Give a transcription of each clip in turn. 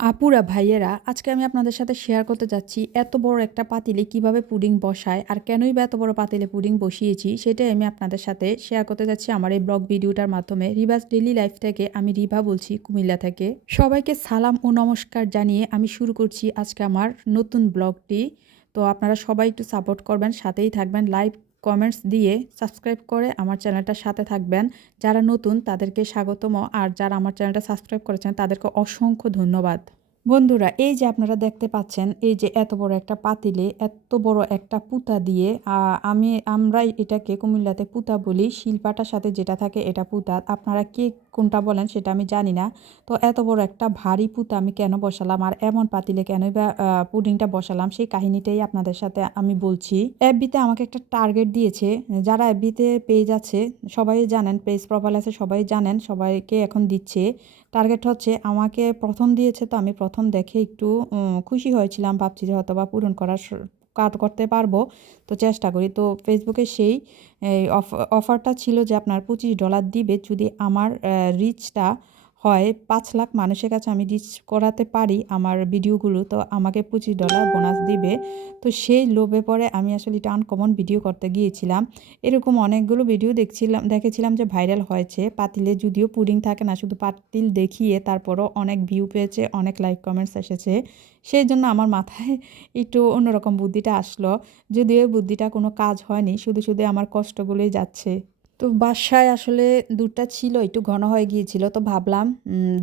আপুরা, ভাইয়েরা, আজকে আমি আপনাদের সাথে শেয়ার করতে যাচ্ছি এত বড় একটা পাতিলে কীভাবে পুডিং বসায় আর কেনই বা এত বড় পাতিলে পুডিং বসিয়েছি সেটাই আমি আপনাদের সাথে শেয়ার করতে যাচ্ছি আমার এই ব্লগ ভিডিওটার মাধ্যমে। রিভাস ডেলি লাইফ থেকে আমি রিভা বলছি কুমিল্লা থেকে। সবাইকে সালাম ও নমস্কার জানিয়ে আমি শুরু করছি আজকে আমার নতুন ব্লগটি তো আপনারা সবাই একটু সাপোর্ট করবেন, সাথেই থাকবেন লাইভ কমেন্টস দিয়ে সাবস্ক্রাইব করে আমার চ্যানেলটার সাথে থাকবেন। যারা নতুন, তাদেরকে স্বাগতম। আর যারা আমার চ্যানেলটা সাবস্ক্রাইব করেছেন, তাদেরকে অসংখ্য ধন্যবাদ। বন্ধুরা, এই যে আপনারা দেখতে পাচ্ছেন, এই যে এত বড় একটা পাতিলে, এত বড় একটা পুতা দিয়ে আমি আমরা এটাকে কুমিল্লাতে পুতা বলি। শিল্পাটার সাথে যেটা থাকে, এটা পুতা। আপনারা কে কোনটা বলেন সেটা আমি জানি না। তো এত বড় একটা ভারী পুতা আমি কেন বসালাম? আর এমন পাতিলে কেনই বা পুডিংটা বসালাম? সেই কাহিনীটাই আপনাদের সাথে আমি বলছি। এফবিতে আমাকে একটা টার্গেট দিয়েছে। যারা এফবিতে পেজ আছে, সবাই জানেন পেজ প্রোফাইল আছে, সবাই জানেন, সবাইকে এখন দিচ্ছে। টার্গেট হচ্ছে, আমাকে প্রথম দিয়েছে তো আমি প্রথম দেখে একটু খুশি হয়েছিলাম, ভাবছি যে হয়তো বা পূরণ করার কাট করতে পারব, তো চেষ্টা করি। তো ফেসবুকে সেই অফারটা ছিল যে আপনার পঁচিশ ডলার দিবে যদি আমার রিচটা হয়, পাঁচ লাখ মানুষের কাছে আমি রিচ করাতে পারি আমার ভিডিওগুলো তো আমাকে পঁচিশ ডলার বোনাস দিবে। তো সেই লোভে পরে আমি আসলে এটা আনকমন ভিডিও করতে গিয়েছিলাম। এরকম অনেকগুলো ভিডিও দেখছিলাম, দেখেছিলাম যে ভাইরাল হয়েছে, পাতিলে যদিও পুডিং থাকে না, শুধু পাতিল দেখিয়ে তারপরও অনেক ভিউ পেয়েছে, অনেক লাইক কমেন্টস এসেছে। সেই জন্য আমার মাথায় একটু অন্যরকম বুদ্ধিটা আসলো, যদিও বুদ্ধিটা কোনো কাজ হয়নি, শুধু শুধু আমার কষ্টগুলোই যাচ্ছে। তো বাসায় আসলে দুধটা ছিল, একটু ঘন হয়ে গিয়েছিল, তো ভাবলাম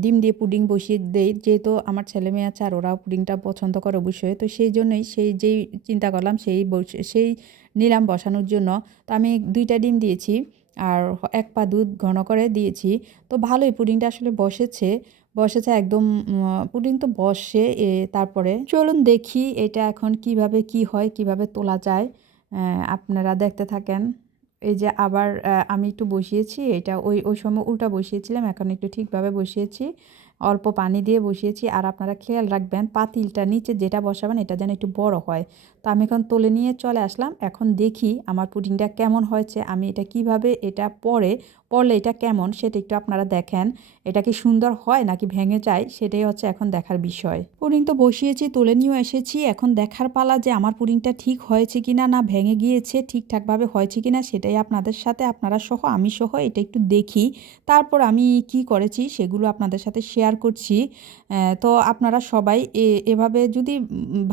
ডিম দিয়ে পুডিং বসিয়ে দেই। যেহেতু আমার ছেলে মেয়ে আছে আর ওরাও পুডিংটা পছন্দ করে অবশ্যই, তো সেই জন্যই সেই যেই চিন্তা করলাম, সেই সেই নিলাম বসানোর জন্য। তো আমি দুইটা ডিম দিয়েছি আর এক পা দুধ ঘন করে দিয়েছি। তো ভালোই পুডিংটা আসলে বসেছে বসেছে একদম পুডিং তো বসে তারপরে চলুন দেখি এটা এখন কীভাবে কি হয়, কীভাবে তোলা যায়। আপনারা দেখতে থাকেন। এই যে আবার আমি একটু বসিয়েছি, এটা ওই ওই সময় উল্টা বসিয়েছিলাম, এখন একটু ঠিকভাবে বসিয়েছি, অল্প পানি দিয়ে বসিয়েছি, আর আপনারা খেয়াল রাখবেন পাতিলটা নিচে যেটা বসাবেন এটা যেন একটু বড় হয়। তো আমি এখন তুলে নিয়ে চলে আসলাম, এখন দেখি আমার পুডিংটা কেমন হয়েছে, আমি এটা কীভাবে এটা পরে পড়লে এটা কেমন সেটা একটু আপনারা দেখেন। এটা কি সুন্দর হয় নাকি ভেঙে যায় সেটাই হচ্ছে এখন দেখার বিষয়। পুডিং তো বসিয়েছি, তুলে নিয়েও এসেছি। এখন দেখার পালা যে আমার পুডিংটা ঠিক হয়েছে কিনা, না ভেঙে গিয়েছে, ঠিকঠাকভাবে হয়েছে কিনা সেটাই আপনাদের সাথে, আপনারা সহ, আমি সহ এটা একটু দেখি। তারপর আমি কি করেছি সেগুলো আপনাদের সাথে শেয়ার করছি। তো আপনারা সবাই এভাবে যদি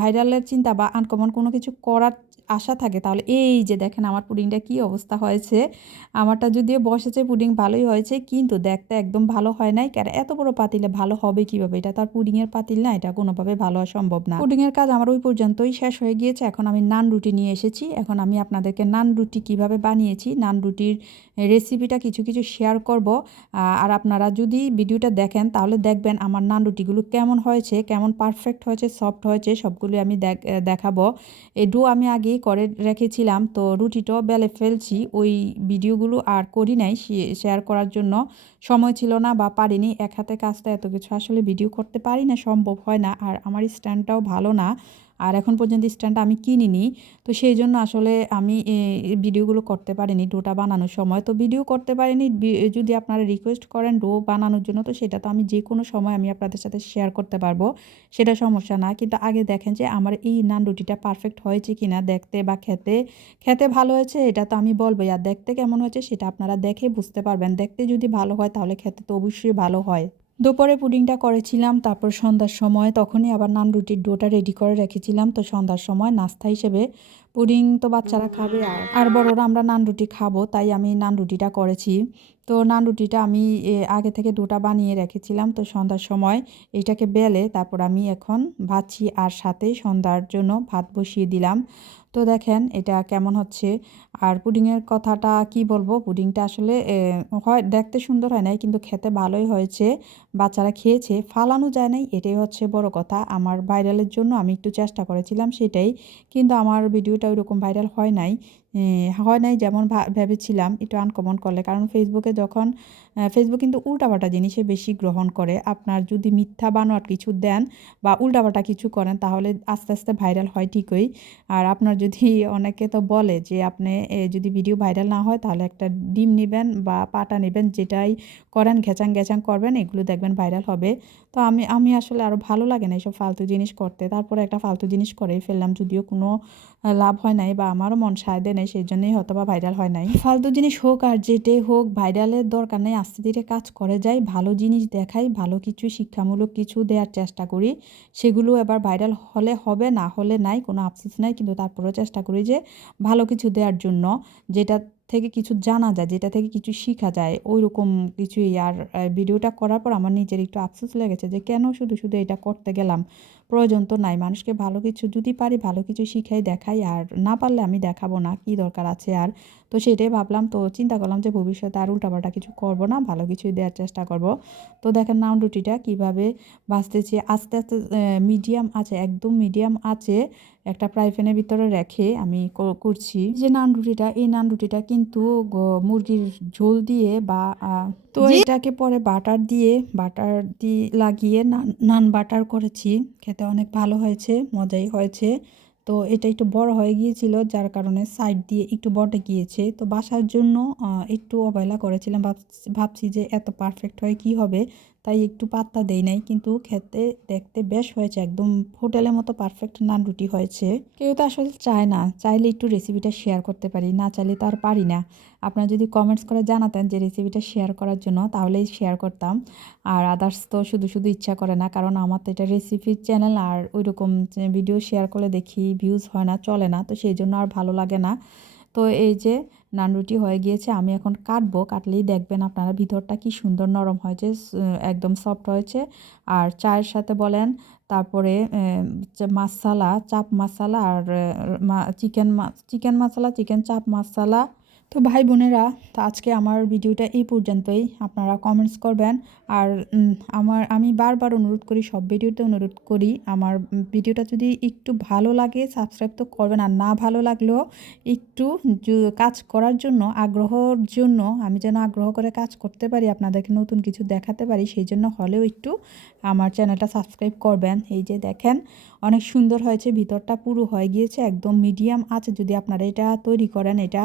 ভাইরালের চিন্তা বা আনকমন কোনো কিছু করার আশা থাকে, তাহলে এই যে দেখেন আমার পুডিংটা কি অবস্থা হয়েছে। আমারটা যদিও বসেছে পুডিং ভালোই হয়েছে, কিন্তু দেখতে একদম ভালো হয় নাই। কেন? এত বড় পাতিলে ভালো হবে কীভাবে? এটা তার পুডিংয়ের পাতিল না, এটা কোনোভাবে ভালো হওয়া সম্ভব না। পুডিংয়ের কাজ আমার ওই পর্যন্তই শেষ হয়ে গিয়েছে। এখন আমি নান রুটি নিয়ে এসেছি। এখন আমি আপনাদেরকে নান রুটি কীভাবে বানিয়েছি, নান রুটির রেসিপিটা কিছু কিছু শেয়ার করব। আর আপনারা যদি ভিডিওটা দেখেন, তাহলে দেখবেন আমার নান রুটিগুলো কেমন হয়েছে, কেমন পারফেক্ট হয়েছে সফট হয়েছে সবগুলো আমি দেখাবো। এই ডো আমি আগেই করে রেখেছিলাম, তো রুটিটাও বেলে ফেলছি। ওই ভিডিওগুলো আর করি নাই শেয়ার করার জন্য সময় ছিল না বা পারিনি, এক হাতে কাজটা এত কিছু আসলে ভিডিও করতে পারি না, সম্ভব হয় না। আর আমার স্ট্যান্ডটাও ভালো না। আর এখন পর্যন্ত স্ট্যান্ডটা আমি কিনিনি। তো সেই জন্য আসলে আমি ভিডিওগুলো করতে পারিনি, ডোটা বানানোর সময়। তো ভিডিও করতে পারিনি যদি আপনারা রিকোয়েস্ট করেন ডো বানানোর জন্য, তো সেটা তো আমি যে কোনো সময় আমি আপনাদের সাথে শেয়ার করতে পারব, সেটা সমস্যা না। কিন্তু আগে দেখেন যে আমার এই নান রুটিটা পারফেক্ট হয়েছে কি না দেখতে বা খেতে খেতে ভালো হয়েছে, এটা তো আমি বলবোই। আর দেখতে কেমন হয়েছে, সেটা আপনারা দেখে বুঝতে পারবেন। দেখতে যদি ভালো হয়, তাহলে খেতে তো অবশ্যই ভালো হয়। দুপুরে পুডিংটা করেছিলাম, তারপর সন্ধ্যার সময় তখনই আবার নান রুটির ডোটা রেডি করে রেখেছিলাম। তো সন্ধ্যার সময় নাস্তা হিসেবে পুডিং তো বাচ্চারা খাবে আর বড়রা আমরা নান রুটি খাব, তাই আমি নান রুটিটা করেছি। তো নান রুটিটা আমি আগে থেকে ডোটা বানিয়ে রেখেছিলাম। তো সন্ধ্যার সময় এইটাকে বেলে তারপর আমি এখন ভাজছি আর সাথে সন্ধ্যার জন্য ভাত বসিয়ে দিলাম। তো দেখেন এটা কেমন হচ্ছে। আর পুডিংয়ের কথাটা কি বলব? পুডিংটা আসলে হয়, দেখতে সুন্দর হয় নাই, কিন্তু খেতে ভালোই হয়েছে। বাচ্চারা খেয়েছে, ফালানো যায় নাই, এটাই হচ্ছে বড় কথা। আমার ভাইরালের জন্য আমি একটু চেষ্টা করেছিলাম সেটাই, কিন্তু আমার ভিডিওটা ওইরকম ভাইরাল হয় নাই। হয় নাই যেমন ভেবেছিলাম একটু আনকমন করলে। কারণ ফেসবুকে যখন ফেসবুক কিন্তু উল্টাপাল্টা জিনিসে বেশি গ্রহণ করে। আপনার যদি মিথ্যা বানোয়াট কিছু দেন বা উল্টাপাল্টা কিছু করেন, তাহলে আস্তে আস্তে ভাইরাল হয় ঠিকই। আর আপনার যদি অনেকে তো বলে যে, আপনি যদি ভিডিও ভাইরাল না হয়, তাহলে একটা ডিম নেবেন বা পাটা নেবেন, যেটাই করেন, ঘেচাং ঘেচাং করবেন, এগুলো দেখবেন ভাইরাল হবে। তো আমি আমি আসলে আরও ভালো লাগে না এইসব ফালতু জিনিস করতে। তারপরে একটা ফালতু জিনিস করেই ফেললাম, যদিও কোনো লাভ হয় নাই বা আমারও মন সায় দেয় নাই সেই জন্যই হয়তো বা ভাইরাল হয় নাই। ফালতু জিনিস হোক আর যেটাই হোক ভাইরালের দরকার নেই। আস্তে ধীরে কাজ করে যাই, ভালো জিনিস দেখাই, ভালো কিছু শিক্ষামূলক কিছু দেওয়ার চেষ্টা করি। সেগুলো এবার ভাইরাল হলে হবে, না হলে নাই, কোনো আফসোস নাই। কিন্তু তারপরেও চেষ্টা করি যে ভালো কিছু দেওয়ার জন্য, যেটা থেকে কিছু জানা যায়, যেটা থেকে কিছু শেখা যায়। ওই রকম কিছুই। আর ভিডিওটা করার পর আমার নিজের একটু আফসোস লেগেছে যে কেন শুধু শুধু এটা করতে গেলাম? প্রয়োজন তো নাই। মানুষকে ভালো কিছু যদি পারি, ভালো কিছু শিখাই, দেখাই। আর না পারলে আমি দেখাবো না, কি দরকার আছে আর? তো সেটাই ভাবলাম, তো চিন্তা করলাম যে ভবিষ্যতে আর উল্টাপাল্টা কিছু করব না, ভালো কিছু দেওয়ার চেষ্টা করব। তো দেখেন নাউন রুটিটা কীভাবে বাঁচতেছে। আস্তে আস্তে মিডিয়াম আছে, একদম মিডিয়াম আছে। একটা ফ্রাই প্যানের ভিতরে রেখে আমি করছি। যে নান রুটিটা এই নান রুটিটা কিন্তু মুরগির ঝোল দিয়ে বা তো এটাকে পরে বাটার দিয়ে বাটার দিয়ে লাগিয়ে নান বাটার করেছি। খেতে অনেক ভালো হয়েছে মজাই হয়েছে। তো এটা একটু বড় হয়ে গিয়েছিল যার কারণে সাইড দিয়ে একটু বটে গিয়েছে। তো বাসার জন্য একটু অবহেলা করেছিলাম। ভাবছি যে এত পারফেক্ট হয় কি হবে? তাই একটু পাত্তা দেই নাই, কিন্তু খেতে, দেখতে বেশ হয়েছে, একদম হোটেলের মতো পারফেক্ট নান রুটি হয়েছে। কেউ তো আসলে চায় না, চাইলে একটু রেসিপিটা শেয়ার করতে পারি, না চাইলে তো আর পারি না। আপনারা যদি কমেন্টস করে জানাতেন যে রেসিপিটা শেয়ার করার জন্য, তাহলেই শেয়ার করতাম। আর আদার্স তো শুধু শুধু ইচ্ছা করে না, কারণ আমার তো এটা রেসিপির চ্যানেল আর ওইরকম ভিডিও শেয়ার করলে দেখি ভিউজ হয় না, চলে না, তো সেই জন্য আর ভালো লাগে না। তো এই যে নান রুটি হয়ে গিয়েছে, আমি এখন কাটবো। কাটলেই দেখবেন আপনারা ভিতরটা কি সুন্দর নরম হয়েছে একদম সফট হয়েছে। আর চায়ের সাথে বলেন, তারপরে মাসালা, চাপ মশালা আর চিকেন চিকেন মাসালা, চিকেন চাপ মশলা তো ভাই বোনেরা, তো আজকে আমার ভিডিওটা এই পর্যন্তই। আপনারা কমেন্টস করবেন। আর আমার, আমি বারবার অনুরোধ করি, সব ভিডিওতে অনুরোধ করি, আমার ভিডিওটা যদি একটু ভালো লাগে সাবস্ক্রাইব তো করবেন। আর না ভালো লাগলেও একটু কাজ করার জন্য, আগ্রহর জন্য, আমি যেন আগ্রহ করে কাজ করতে পারি, আপনাদেরকে নতুন কিছু দেখাতে পারি, সেই জন্য হলেও একটু আমার চ্যানেলটা সাবস্ক্রাইব করবেন। এই যে দেখেন, অনেক সুন্দর হয়েছে, ভিতরটা পুরো হয়ে গিয়েছে, একদম মিডিয়াম আছে, যদি আপনারা এটা তৈরি করেন, এটা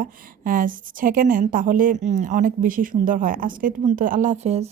ছেঁকে নেন তাহলে অনেক বেশি সুন্দর হয়। আজকে পর্যন্ত আল্লাহ হাফেজ।